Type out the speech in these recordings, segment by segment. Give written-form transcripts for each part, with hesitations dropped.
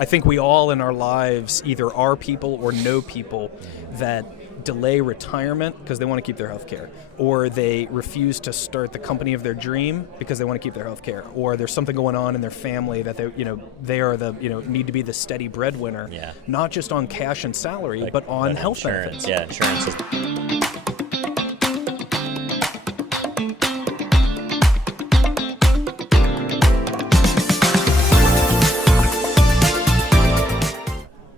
I think we all in our lives either are people or know people that delay retirement because they want to keep their health care, or they refuse to start the company of their dream because they want to keep their health care, or there's something going on in their family that they are the need to be the steady breadwinner, not just on cash and salary, but on health insurance. benefits. Yeah, insurance is.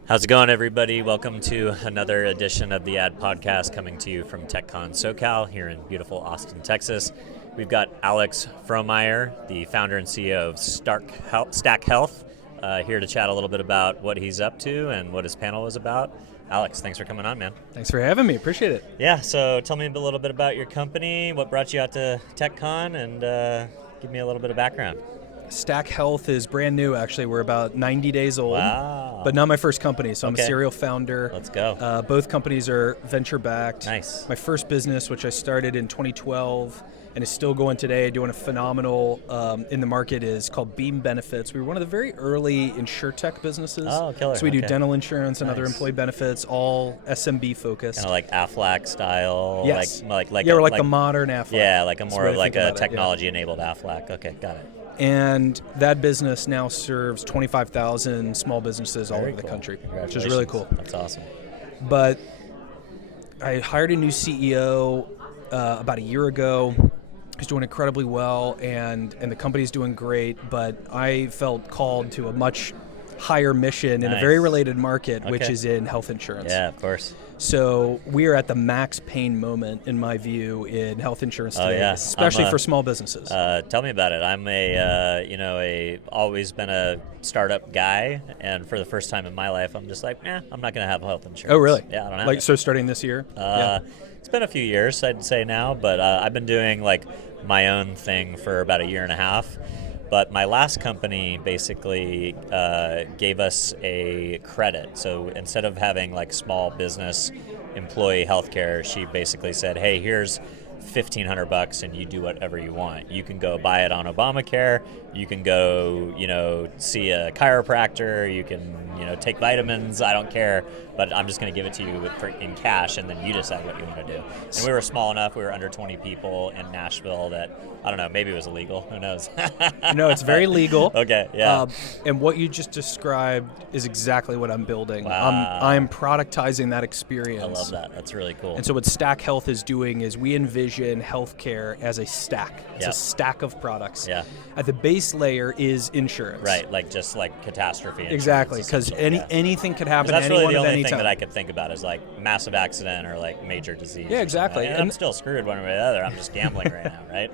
How's it going, everybody? Welcome to another edition of the Ad Podcast, coming to you from TechCon SoCal here in beautiful Austin, Texas. We've got Alex Fromeyer, the founder and CEO of Stack Health, here to chat a little bit about what he's up to and what his panel is about. Alex, thanks for coming on, man. Thanks for having me. Appreciate it. Yeah, so tell me a little bit about your company, what brought you out to TechCon, and give me a little bit of background. Stack Health is brand new, actually. We're about 90 days old, Wow. but not my first company, so I'm a serial founder. Let's go. Both companies are venture-backed. Nice. My first business, which I started in 2012 and is still going today, doing a phenomenal in the market, is called Beam Benefits. We were one of the very early insurtech businesses. Oh, killer. So we do dental insurance and other Nice. employee benefits, all SMB focused. Kind of like Aflac style. Yes. Like we're like the modern Aflac. Yeah, like That's more the way of to like think a about it, yeah. technology-enabled Aflac. Okay, got it. And that business now serves 25,000 small businesses all Very over the cool. country, which is Congratulations. really cool. That's awesome. But I hired a new CEO about a year ago. He's doing incredibly well, and the company's doing great, but I felt called to a much higher mission in a Nice. very related market, which Okay. is in health insurance. Yeah, of course. So we are at the max pain moment, in my view, in health insurance today, yeah. especially for small businesses. Tell me about it. I'm always been a startup guy, and for the first time in my life, I'm just like, I'm not going to have health insurance. Oh, really? Yeah, I don't have Like, it. so starting this year? It's been a few years, I'd say now, but I've been doing like my own thing for about a year and a half. But my last company basically gave us a credit. So instead of having like small business employee healthcare, she basically said, hey, here's $1,500 and you do whatever you want. You can go buy it on Obamacare. You can go, see a chiropractor. You can, take vitamins. I don't care, but I'm just going to give it to you in cash, and then you decide what you want to do. And we were small enough. We were under 20 people in Nashville that, I don't know, maybe it was illegal. Who knows? No, it's very legal. Okay, yeah. And what you just described is exactly what I'm building. Wow. I'm productizing that experience. I love that. That's really cool. And so what Stack Health is doing is we envision healthcare as a stack. It's a stack of products. Yeah. At the base layer is insurance. Right, like just like catastrophe insurance. Exactly, because anything could happen to that's anyone really the at only any thing time. that I could think about is like massive accident or like major disease. Yeah, exactly. And I'm still screwed one way or the other. I'm just gambling right now, right?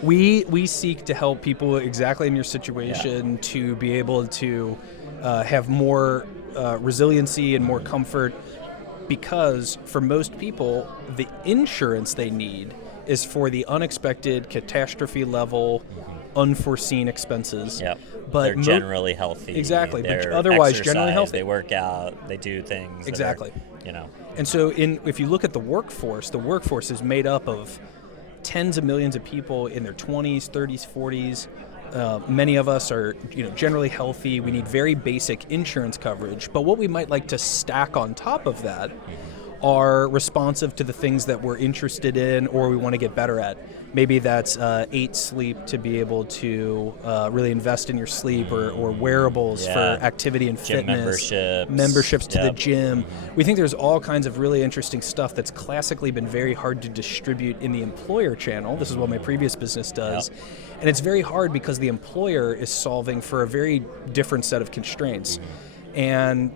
We seek to help people exactly in your situation to be able to have more resiliency and more comfort, because for most people, the insurance they need is for the unexpected, catastrophe level, unforeseen expenses. Yep. But they're generally healthy. Exactly, but They're otherwise generally healthy. They work out. They do things. Exactly. That are, And so if you look at the workforce is made up of tens of millions of people in their 20s, 30s, 40s. Many of us are generally healthy. We need very basic insurance coverage. But what we might like to stack on top of that are responsive to the things that we're interested in or we want to get better at. Maybe that's 8 sleep to be able to really invest in your sleep, or wearables for activity and gym fitness. memberships to the gym. We think there's all kinds of really interesting stuff that's classically been very hard to distribute in the employer channel. This is what my previous business does. And it's very hard because the employer is solving for a very different set of constraints. And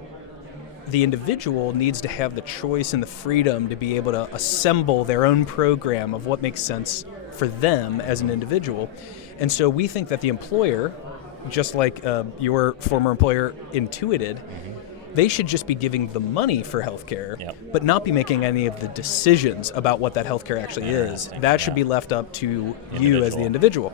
the individual needs to have the choice and the freedom to be able to assemble their own program of what makes sense for them as an individual. And so we think that the employer, just like your former employer intuited, they should just be giving the money for healthcare, but not be making any of the decisions about what that healthcare actually is. That should be left up to you as the individual.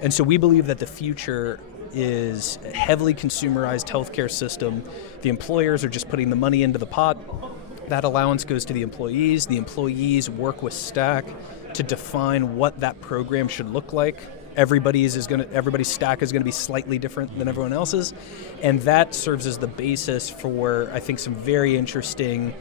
And so we believe that the future is a heavily consumerized healthcare system. The employers are just putting the money into the pot. That allowance goes to the employees. The employees work with Stack to define what that program should look like everybody's stack is going to be slightly different than everyone else's, and that serves as the basis for, I think, some very interesting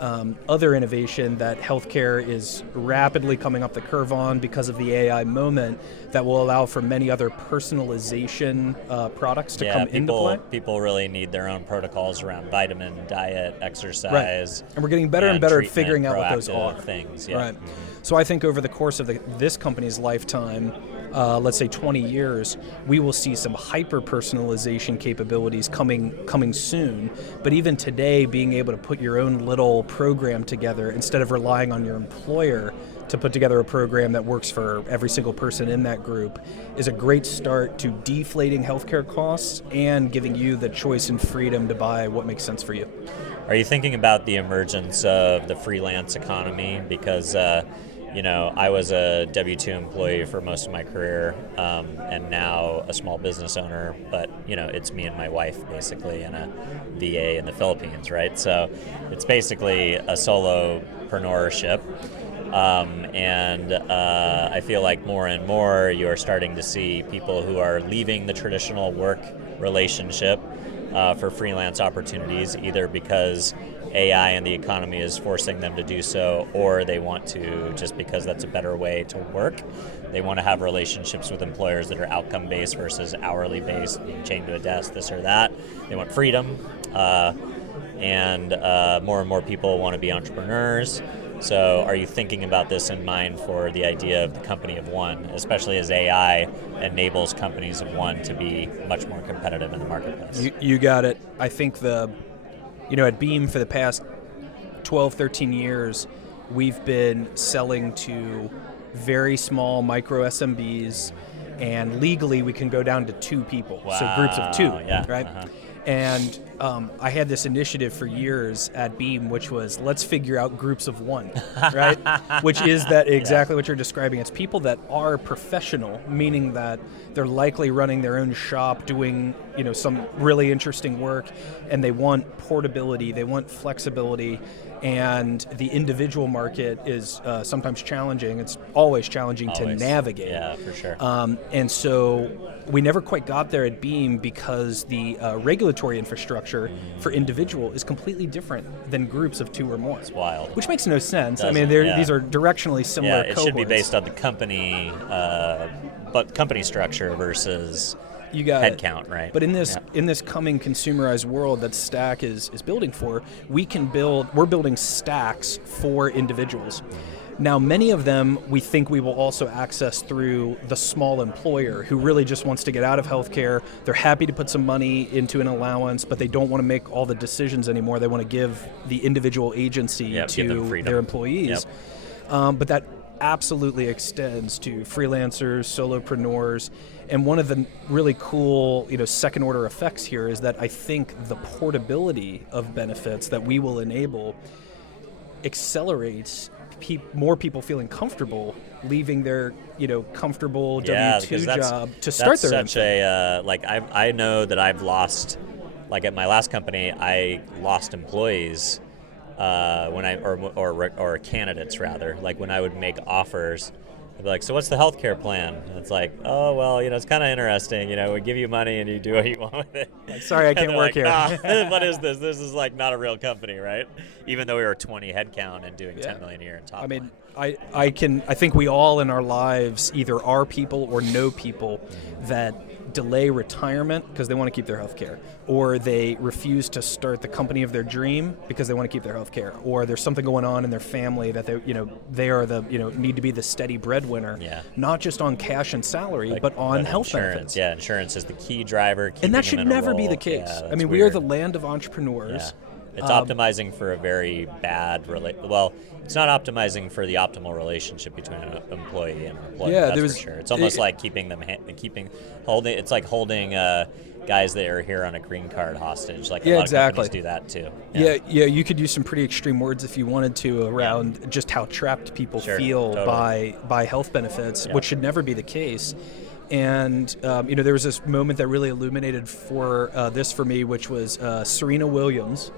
other innovation that healthcare is rapidly coming up the curve on because of the AI moment that will allow for many other personalization products to come into play. People really need their own protocols around vitamin, diet, exercise. Right. And we're getting better and better at figuring out what those are. Things, yeah. Right. So I think over the course of this company's lifetime, let's say 20 years, we will see some hyper-personalization capabilities coming soon. But even today, being able to put your own little program together instead of relying on your employer to put together a program that works for every single person in that group is a great start to deflating healthcare costs and giving you the choice and freedom to buy what makes sense for you. Are you thinking about the emergence of the freelance economy? Because I was a W-2 employee for most of my career, and now a small business owner, but, it's me and my wife, basically, and a VA in the Philippines, right? So it's basically a solopreneurship, and I feel like more and more you're starting to see people who are leaving the traditional work relationship for freelance opportunities, either because AI and the economy is forcing them to do so, or they want to just because that's a better way to work. They want to have relationships with employers that are outcome-based versus hourly-based, being chained to a desk, this or that. They want freedom, and more people want to be entrepreneurs. So are you thinking about this in mind for the idea of the company of one, especially as AI enables companies of one to be much more competitive in the marketplace? You got it. I think at Beam for the past 12, 13 years, we've been selling to very small micro SMBs, and legally we can go down to 2 people. Wow. So groups of 2, yeah. right? Uh-huh. And I had this initiative for years at Beam, which was let's figure out groups of 1, right? Which is that exactly what you're describing. It's people that are professional, meaning that they're likely running their own shop, doing some really interesting work, and they want portability, they want flexibility, and the individual market is sometimes challenging. It's always challenging to navigate. Yeah, for sure. And so we never quite got there at Beam because the regulatory infrastructure for individual is completely different than groups of 2 or more. It's wild. Which makes no sense. Doesn't, I mean, these are directionally similar it cohorts. should be based on the company, but company structure versus headcount, right? But in this coming consumerized world that Stack is building for, we're building stacks for individuals. Now, many of them we think we will also access through the small employer who really just wants to get out of healthcare. They're happy to put some money into an allowance, but they don't want to make all the decisions anymore. They want to give the individual agency to their employees. But that absolutely extends to freelancers, solopreneurs, and one of the really cool, second order effects here is that I think the portability of benefits that we will enable accelerates more people feeling comfortable leaving their, comfortable W-2 job to start their own thing. I know that I've lost, like at my last company, I lost employees or candidates rather, like when I would make offers. I'd be like, so what's the healthcare plan? And it's like, oh, well, it's kind of interesting. We give you money and you do what you want with it. Like, sorry, I can't work here. What is this? This is like not a real company, right? Even though we were 20 headcount and doing 10 million a year in top line. I think we all in our lives either are people or know people that delay retirement because they want to keep their health care, or they refuse to start the company of their dream because they want to keep their health care, or there's something going on in their family that they are the need to be the steady breadwinner, not just on cash and salary, but on health benefits. Yeah, insurance is the key driver. And that should never be the case. I mean, we are the land of entrepreneurs. Yeah. It's optimizing for a very bad it's not optimizing for the optimal relationship between an employee and an employer. That's for sure. It's almost like holding guys that are here on a green card hostage. Like a lot of companies do that too. Yeah, you could use some pretty extreme words if you wanted to around just how trapped people feel by health benefits, which should never be the case. And there was this moment that really illuminated this for me, which was Serena Williams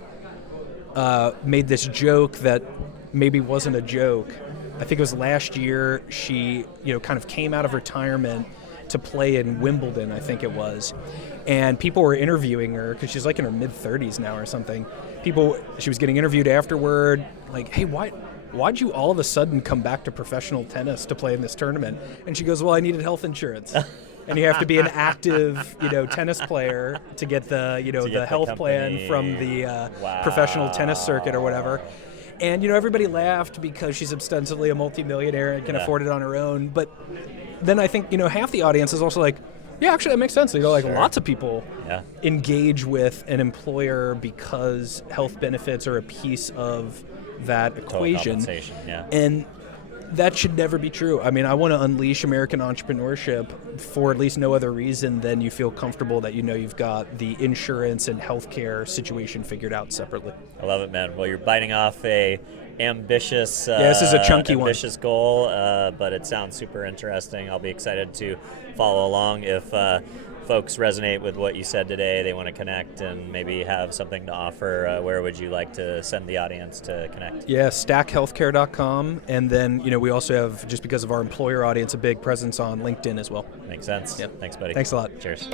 made this joke that maybe wasn't a joke. I think it was last year. She, kind of came out of retirement to play in Wimbledon, I think it was. And people were interviewing her because she's like in her mid-30s now or something. She was getting interviewed afterward, like, hey, why'd you all of a sudden come back to professional tennis to play in this tournament? And she goes, well, I needed health insurance. And you have to be an active, tennis player to get the health plan from the professional tennis circuit or whatever. And, everybody laughed because she's ostensibly a multimillionaire and can afford it on her own. But then I think, half the audience is also like, yeah, actually that makes sense. Lots of people engage with an employer because health benefits are a piece of that equation. And that should never be true. I mean, I want to unleash American entrepreneurship for at least no other reason than you feel comfortable that you've got the insurance and healthcare situation figured out separately. I love it, man. Well, you're biting off a ambitious this is a chunky ambitious goal, but it sounds super interesting. I'll be excited to follow along. If folks resonate with what you said today, they want to connect and maybe have something to offer, where would you like to send the audience to connect? Yeah, stackhealthcare.com. And then, we also have, just because of our employer audience, a big presence on LinkedIn as well. Makes sense. Yep. Thanks, buddy. Thanks a lot. Cheers.